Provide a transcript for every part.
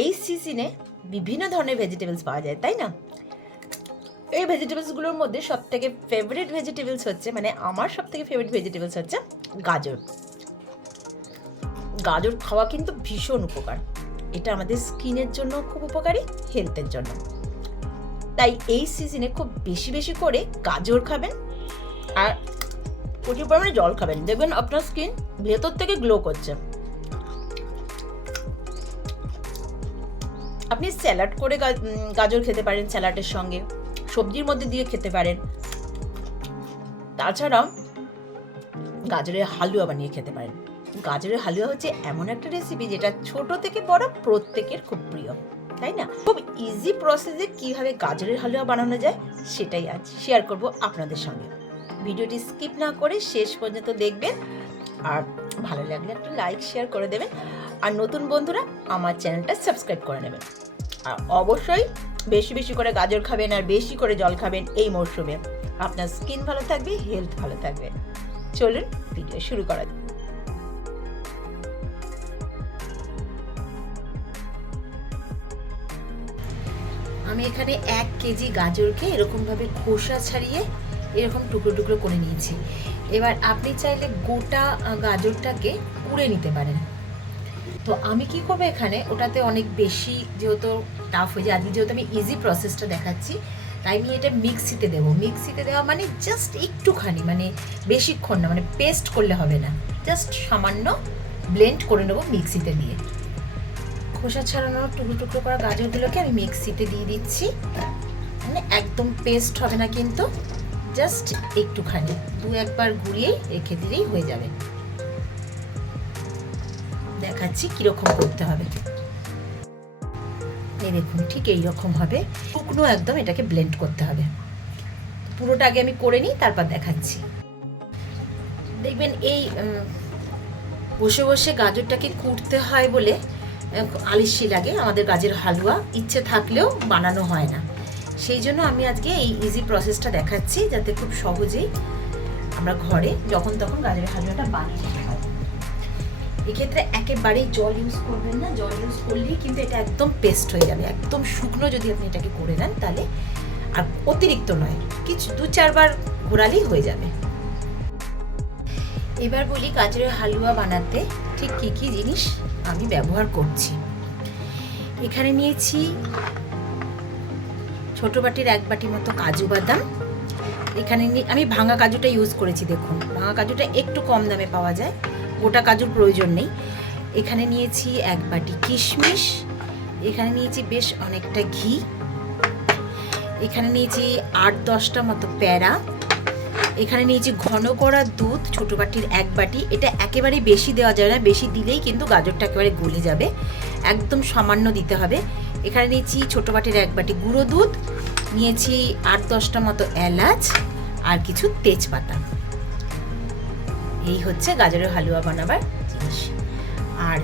এই সিজনে বিভিন্ন ধরনের ভেজিটেবলস পাওয়া যায়, তাই না? এই ভেজিটেবলসগুলোর মধ্যে সবথেকে ফেভারিট ভেজিটেবলস হচ্ছে, মানে আমার সবথেকে ফেভারিট ভেজিটেবলস হচ্ছে গাজর। গাজর খাওয়া কিন্তু ভীষণ উপকার। এটা আমাদের স্কিনের জন্য খুব উপকারী, হেলথের জন্য। তাই এই সিজনে খুব বেশি বেশি করে গাজর খাবেন আর প্রচুর পরিমাণে জল খাবেন। দেখবেন আপনার স্কিন ভেতর থেকে গ্লো করছে। আপনি স্যালাড করে গাজর খেতে পারেন, স্যালাডের সঙ্গে সবজির মধ্যে দিয়ে খেতে পারেন। তাছাড়াও গাজরের হালুয়া বানিয়ে খেতে পারেন। গাজরের হালুয়া হচ্ছে এমন একটা রেসিপি যেটা ছোট থেকে বড় প্রত্যেকের খুব প্রিয়, তাই না? খুব ইজি প্রসেসে কিভাবে গাজরের হালুয়া বানানো যায় সেটাই আজ শেয়ার করব আপনাদের সঙ্গে। ভিডিওটি স্কিপ না করে শেষ পর্যন্ত দেখবেন, আর ভালো লাগলে একটা লাইক শেয়ার করে দেবেন, আর নতুন বন্ধুরা আমার চ্যানেলটা সাবস্ক্রাইব করে নেবেন। আর অবশ্যই বেশি বেশি করে গাজর খাবেন আর বেশি করে জল খাবেন এই মরশুমে। আপনার স্কিন ভালো থাকবে, হেলথ ভালো থাকবে। চলুন ভিডিও শুরু করা যাক। আমি এখানে 1 কেজি গাজরকে এরকমভাবে খোসা ছাড়িয়ে এরকম টুকরো টুকরো করে নিয়েছি। এবার আপনি চাইলে গোটা গাজরটাকে কুড়ে নিতে পারেন। তো আমি কি করবো, এখানে ওটাতে অনেক বেশি যেহেতু টাফ হয়ে যায়, আজকে যেহেতু আমি ইজি প্রসেসটা দেখাচ্ছি, তাই আমি এটা মিক্সিতে দেবো। মিক্সিতে দেওয়া মানে জাস্ট একটুখানি, মানে বেশিক্ষণ না, মানে পেস্ট করলে হবে না, জাস্ট সামান্য ব্লেন্ড করে নেবো মিক্সিতে দিয়ে। খোসা ছাড়ানোর টুকরো টুকরো করা গাজরগুলোকে আমি মিক্সিতে দিয়ে দিচ্ছি। মানে একদম পেস্ট হবে না, কিন্তু জাস্ট একটুখানি 2-1 বার ঘুরিয়ে রেখে দিলেই হয়ে যাবে। দেখাচ্ছি কিরকম করতে হবে। এই দেখুন, ঠিক এইরকম হবে, শুকনো একদম এটাকে ব্লেন্ড করতে হবে। পুরোটা আগে আমি করে নিই, তারপর দেখাচ্ছি। দেখবেন এই বসে বসে গাজরটাকে কুটতে হয় বলে আলিশি লাগে আমাদের গাজরের হালুয়া, ইচ্ছে থাকলেও বানানো হয় না। সেই জন্য আমি আজকে এই ইজি প্রসেসটা দেখাচ্ছি, যাতে খুব সহজেই আমরা ঘরে যখন তখন গাজরের হালুয়াটা বানিয়ে নিতে পারি। এক্ষেত্রে একেবারেই জল ইউজ করবেন না, জল ইউজ করলেই কিন্তু এটা একদম পেস্ট হয়ে যাবে। একদম শুকনো যদি আপনি এটাকে করে নেন তাহলে, আর অতিরিক্ত নয়, কিছু 2-4 বার ঘোরালেই হয়ে যাবে। এবার বলি গাজরের হালুয়া বানাতে ঠিক কী কী জিনিস আমি ব্যবহার করছি। এখানে নিয়েছি ছোটো বাটির 1 বাটি মতো কাজু বাদাম। এখানে আমি ভাঙা কাজুটা ইউজ করেছি। দেখুন, ভাঙা কাজুটা একটু কম দামে পাওয়া যায়, গোটা কাজুর প্রয়োজন নেই। এখানে নিয়েছি 1 বাটি কিশমিশ। এখানে নিয়েছি বেশ অনেকটা ঘি। এখানে নিয়েছি 8-10টা মতো প্যারা। এখানে নিয়েছি ঘন করা দুধ, ছোটো বাটির 1 বাটি। এটা একেবারে বেশি দেওয়া যাবে না, বেশি দিলেই কিন্তু গাজরটা একেবারে গলে যাবে, একদম সামান্য দিতে হবে। এখানে নিয়েছি ছোটো বাটির 1 বাটি গুঁড়ো দুধ, নিয়েছি 8-10টা মতো এলাচ আর কিছু তেজপাতা। এই হচ্ছে গাজরের হালুয়া বানাবার জিনিস। আর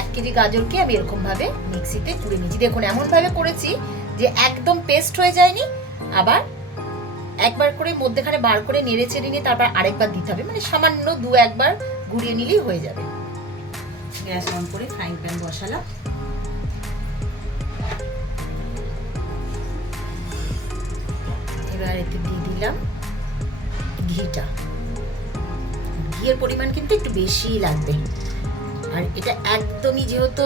1 কেজি গাজরকে আমি এরকমভাবে মিক্সিতে কুড়ে নিয়েছি। দেখুন, এমনভাবে করেছি যে একদম পেস্ট হয়ে যায়নি, আবার একবার করে মধ্যেখানে বার করে নেড়ে চেড়ে নিয়ে তারপর আরেকবার দিতে হবে, মানে সামান্য 2-1 বার ঘুরিয়ে নিলেই হয়ে যাবে। গ্যাস অন করে ফ্রাইং প্যান বসালাম। এবার এতে দিয়ে দিলাম ঘিটা। ঘিয়ের পরিমাণ কিন্তু একটু বেশিই লাগবে। আর এটা একদমই যেহেতু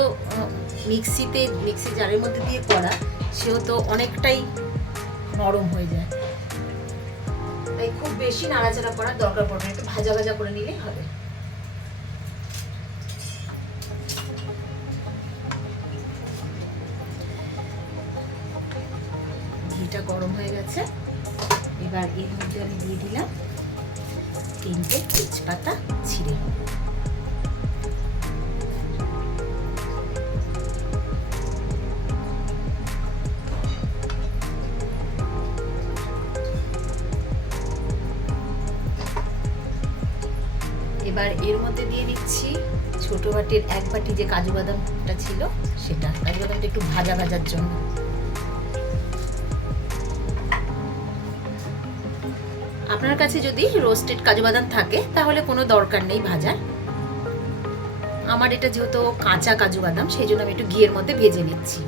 মিক্সি জারের মধ্যে দিয়ে করা, সেহেতু অনেকটাই নরম হয়ে যায়, তাই খুব বেশি নাড়াচাড়া করার দরকার পড়বে না, একটু ভাজা ভাজা করে নিলেই হবে। ঘিটা গরম হয়ে গেছে। এবার এর মধ্যে আমি দিয়ে দিলাম 3টে তেজপাতা ছিঁড়ে। এবার এর মধ্যে দিয়ে দিচ্ছি ছোটো বাটির 1 বাটি যে কাজু বাদামটা ছিল সেটা। কাজু বাদামটা একটু ভাজা ভাজার জন্য। আপনার কাছে যদি রোস্টেড কাজু বাদাম থাকে তাহলে কোনো দরকার নেই ভাজার। আমার এটা যেহেতু কাঁচা কাজু বাদাম, সেই জন্য আমি একটু ঘিয়ের মধ্যে ভেজে নিচ্ছি।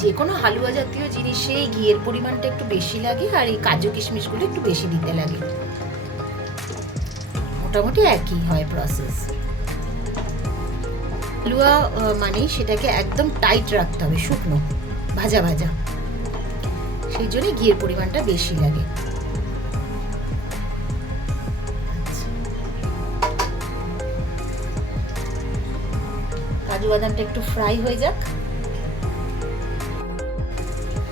যে কোনো হালুয়া জাতীয় জিনিসে ঘিয়ের পরিমাণটা একটু বেশি লাগে, আর এই কাজু কিশমিশগুলো একটু বেশি দিতে লাগে। মোটামুটি একই হয় প্রসেস। হালুয়া মানে সেটাকে একদম টাইট রাখতে হবে, শুকনো ভাজা ভাজা, সেই জন্য ঘিয়ের পরিমাণটা বেশি লাগে। কাজু বাদামটা একটু ফ্রাই হয়ে যাক।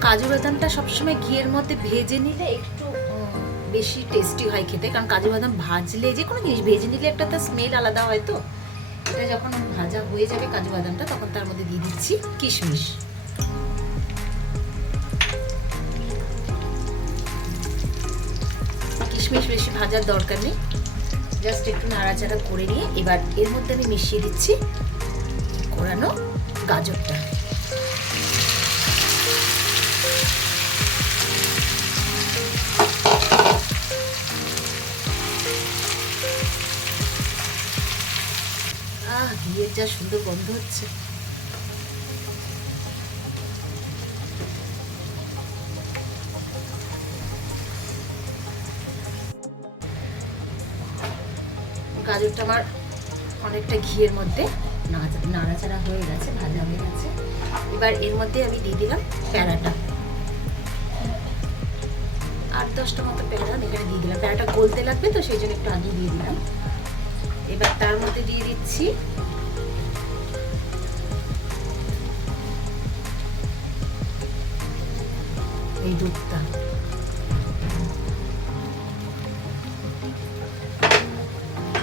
কাজু বাদামটা সবসময় ঘিয়ের মধ্যে ভেজে নিলে একটু বেশি টেস্টি হয় খেতে, কারণ কাজু বাদাম ভাজলে, যে কোনো জিনিস ভেজে নিলে একটা তার স্মেল আলাদা হয়। তো এটা যখন ভাজা হয়ে যাবে কাজু বাদামটা, তখন তার মধ্যে দিয়ে দিচ্ছি কিশমিশ। কিশমিশ বেশি ভাজার দরকার নেই, জাস্ট একটু নাড়াচাড়া করে নিয়ে এবার এর মধ্যে আমি মিশিয়ে দিচ্ছি কোরানো গাজরটা। ঘিয়ের যা সুন্দর গন্ধ হচ্ছে। গাজরটা আমার অনেকটা ঘিয়ের মধ্যে নাড়াচাড়া হয়ে গেছে, ভাজা হয়ে গেছে। এবার এর মধ্যে আমি দিয়ে দিলাম প্যারাটা, 8-10টা মতো প্যারা এখানে দিয়ে দিলাম। প্যারাটা গলতে লাগবে তো সেই জন্য একটু আগে দিয়ে দিলাম। এবার তার মধ্যে দিয়ে দিচ্ছি এই দুধটা।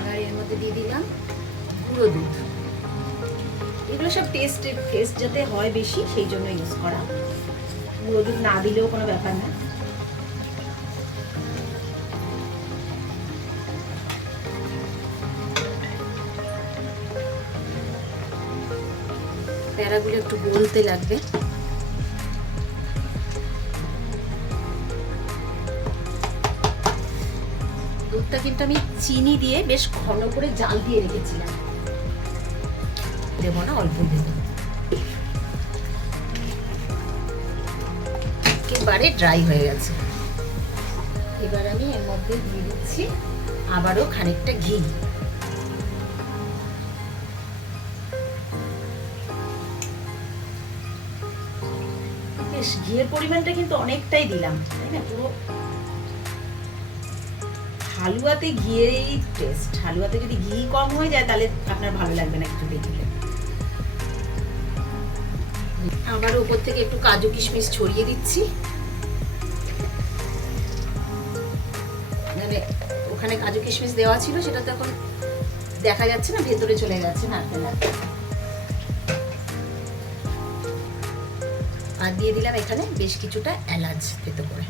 আর এর মধ্যে দিয়ে দিলাম গুঁড়ো দুধ। এগুলো সব টেস্ট যাতে হয় বেশি, সেই জন্য ইউজ করা। গুঁড়ো দুধ না দিলেও কোনো ব্যাপার না। প্যারাগুলো একটু গলতে লাগবে। দুধটা কিন্তু আমি চিনি দিয়ে বেশ ঘন করে জাল দিয়ে রেখেছিলাম, দেবো না, অল্প দেবো। একেবারে ড্রাই হয়ে গেছে। এবার আমি এর মধ্যে দিয়ে দিচ্ছি আবারও খানিকটা ঘি। বেশ ঘিয়ের পরিমাণটা কিন্তু অনেকটাই দিলাম, তাই না? পুরো হালুয়াতে ঘিয়েরই টেস্ট। হালুয়াতে যদি ঘি কম হয়ে যায় তাহলে আপনার ভালো লাগবে না একটু দেখলে। আবার উপর থেকে একটু কাজু কিশমিশ ছড়িয়ে দিচ্ছি। মানে ওখানে কাজু কিশমিশ দেওয়া ছিল, সেটা তো এখন দেখা যাচ্ছে না, ভেতরে চলে যাচ্ছে নারকেল। আর দিয়ে দিলাম এখানে বেশ কিছুটা এলাচ থেতো করে।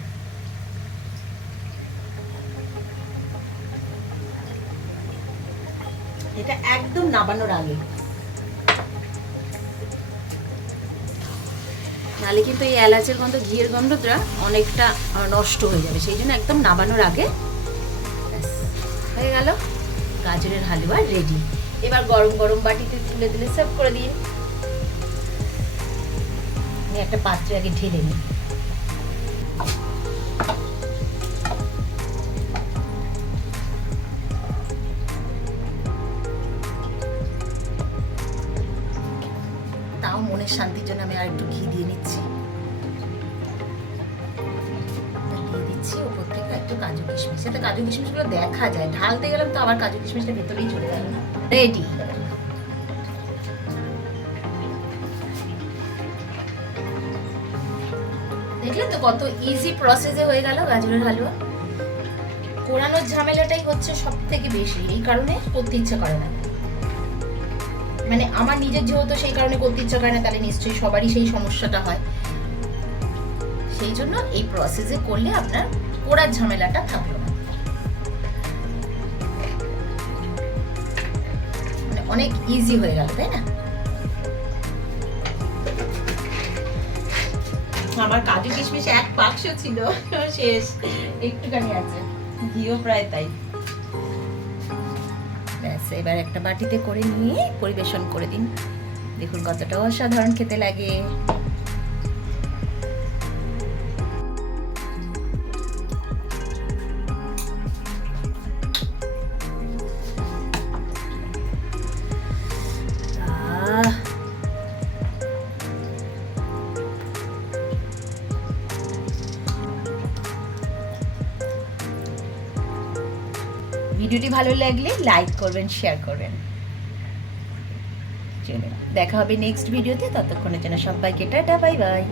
এটা একদম নাবানোর আগে, নাহলে কিন্তু এই এলাচের গন্ধ, ঘিয়ের গন্ধটা অনেকটা নষ্ট হয়ে যাবে। সেই জন্য একদম নাবানোর আগে। হয়ে গেল গাজরের হালুয়া রেডি। এবার গরম গরম বাটিতে তুলে দিলে সার্ভ করে দিন। আমি একটা পাত্রে আগে ঢেলে নিই। তাও মনের শান্তির জন্য আমি আর একটু ঘি দিয়ে নিচ্ছি। দিয়ে দিচ্ছি উপর থেকে একটু কাজু কিশমিশ। এতে কাজু কিশমিশগুলো দেখা যায়, ঢালতে গেলাম তো আবার কাজু কিশমিশটা ভেতরেই চলে গেল। রেডি। দেখলেন তো কত ইজি প্রসেসে হয়ে গেল গাজরের হালুয়া। কোরানোর ঝামেলাটাই হচ্ছে সব থেকে বেশি, এই কারণে করতে ইচ্ছা করে না। মানে আমার নিজের যেহেতু সেই কারণে করতে ইচ্ছা করে না, তাহলে নিশ্চয়ই সবারই সেই সমস্যাটা হয়। সেই জন্য এই প্রসেসে করলে আপনার কোরার ঝামেলাটা থাকলো না, মানে অনেক ইজি হয়ে গেল, তাই না? আমার কাজু কিশমিশ এক বাক্স ছিল, শেষ, একটুখানি আছে। ঘিও প্রায় তাই। ব্যাস, এবার একটা বাটিতে করে নিয়ে পরিবেশন করে দিন। দেখুন কতটা অসাধারণ খেতে লাগে। ভিডিওটি ভালো লাগলে লাইক করবেন, শেয়ার করবেন। চলুন দেখা হবে নেক্সট ভিডিওতে, ততক্ষণের জন্য সবাইকে টাটা, বাই বাই।